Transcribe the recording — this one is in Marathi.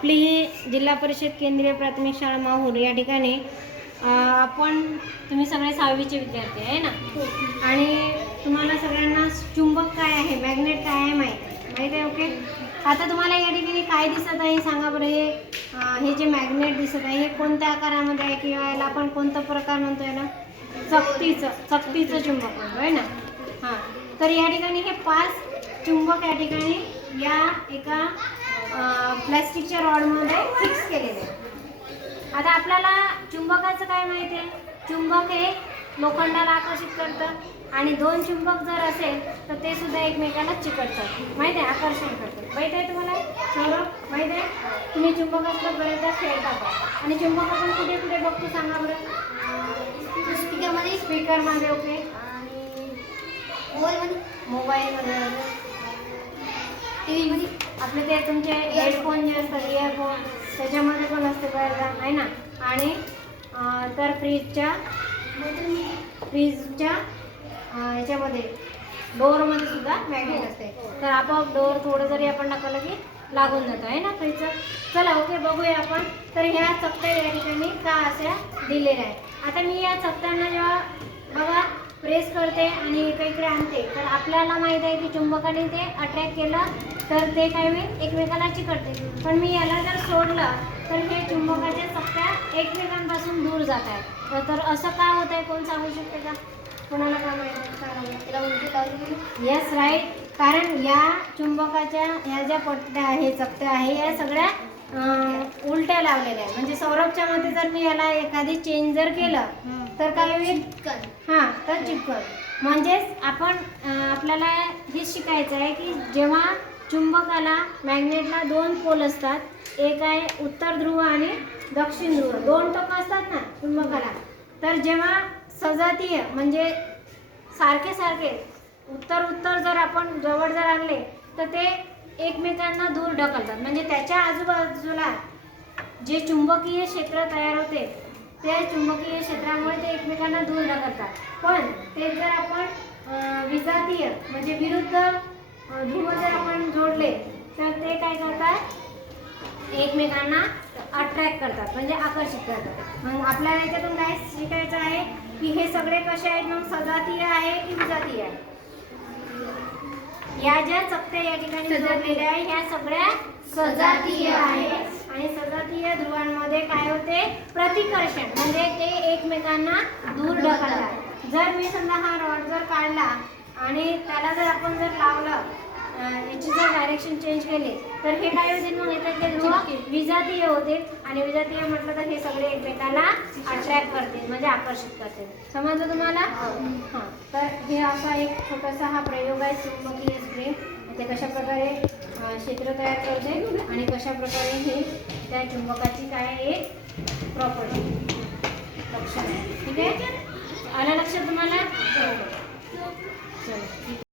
आपली ही जिल्हा परिषद केंद्रीय प्राथमिक शाळा माहूर या ठिकाणी आपण तुम्ही सगळे सहावीचे विद्यार्थी आहे ना? आणि तुम्हाला सगळ्यांना चुंबक काय आहे मॅग्नेट काय आहे माहीत? माहीत आहे ओके? आता तुम्हाला या ठिकाणी काय दिसत आहे सांगा बरं हे हे जे मॅग्नेट दिसत आहे हे कोणत्या आकारामध्ये आहे किंवा याला आपण कोणता प्रकार म्हणतो याला चकतीचं चकतीचं चुंबक म्हणतो आहे ना? हां. तर या ठिकाणी हे पाच चुंबक या ठिकाणी या एका प्लॅस्टिकच्या रॉडमध्ये फिक्स केलेले. आता आपल्याला चुंबकाचं काय माहिती आहे? चुंबक हे लोखंडाला आकर्षित करतं आणि दोन चुंबक जर असेल तर ते सुद्धा एकमेकाला चिकटतात. माहिती आहे? आकर्षण करतात. माहिती आहे तुम्हाला? सौरभ माहिती आहे? तुम्ही चुंबकासोबत बरेचदा खेळता आणि चुंबक आपण कुठे कुठे बघतो सांगा बरं? स्पीकरमध्ये. स्पीकरमध्ये ओके. आणि मोबाईलमध्ये मोबाईलमध्ये. म्हणजे आपले ते तुमचे हेडफोन जे असतात इयरफोन त्याच्यामध्ये पण असते बऱ्याचदा आहे ना? आणि तर फ्रीजच्या फ्रीजच्या याच्यामध्ये ह्याच्यामध्ये डोअरमध्ये सुद्धा मॅग्नेट असते. तर आपोआप डोअर थोडं जरी आपण टाकलं की लागून जातं आहे ना फ्रीजचं चला ओके बघूया आपण. तर ह्या चपट्या या ठिकाणी का अशा दिलेल्या आहे आता मी या चपट्यांना जेव्हा बघा प्रेस करते आणि एका इकडे आणते. तर आपल्याला माहीत आहे की चुंबकाने ते अट्रॅक्ट केलं तर ते काय होईल? एकमेकाला चिकटते. पण मी याला जर सोडलं तर हे चुंबकाच्या चकत्या एकमेकांपासून दूर जात आहेत. तर- असं का होत आहे? कोण सांगू शकते का? कोणाला काय माहिती येस राईट कारण या चुंबकाच्या ह्या ज्या पट्ट्या आहे चकत्या आहे या सगळ्या उलट्या लावलेल्या आहे म्हणजे सौरभच्या मते जर मी याला एखादी चेंज जर केलं तर काय होईल? हां तर चिपकत म्हणजेच आपण आपल्याला हे शिकायचं आहे की जेव्हा चुंबकाला मॅग्नेटला दोन पोल असतात एक आहे उत्तर ध्रुव आणि दक्षिण ध्रुव. दोन टोकं असतात ना चुंबकाला. तर जेव्हा सजातीय म्हणजे सारखे सारखे उत्तर उत्तर जर आपण जवळ जर आणले तर ते एकमेकांना दूर ढकलतात. म्हणजे त्याच्या आजूबाजूला जे चुंबकीय क्षेत्र तयार होते त्या चुंबकीय क्षेत्रामुळे ते एकमेकांना दूर ढकलतात. पण ते जर आपण विजातीय म्हणजे विरुद्ध ध्रुव जर आपण जोडले तर ते काय करतात? एकमेकांना अट्रॅक्ट करतात म्हणजे आकर्षित करतात. मग आपल्याला याच्यातून काय शिकायचं आहे? की हे सगळे कसे आहेत? मग सजातीय आहे की विजातीय आहे? या ज्या चकत्या या ठिकाणी जोडलेल्या आहे ह्या सगळ्या सजातीय आहे आणि सजातीय ध्रुवांमध्ये काय होते? प्रतिकर्षण. म्हणजे ते एकमेकांना दूर ढकलतात. जर मी समजा हा रॉड जर काढला आणि त्याला जर आपण जर लावलं याची जर डायरेक्शन चेंज केली तर हे काय होतील मग येतात ते ध्रुव विजातीय होतील आणि विजातीय म्हटलं तर हे सगळे एकमेकाला अट्रॅक्ट करतील म्हणजे आकर्षित करतील. समजलं तुम्हाला? हां. तर हे असा एक छोटासा हा प्रयोग आहे चुंबकीय स्प्रिंग ते कशा प्रकारे क्षेत्र तयार करते आणि कशा प्रकारे हे त्या चुंबकाची काय एक प्रॉपर्टी लक्षण आहे ठीक आहे? आलं लक्षात तुम्हाला? चला.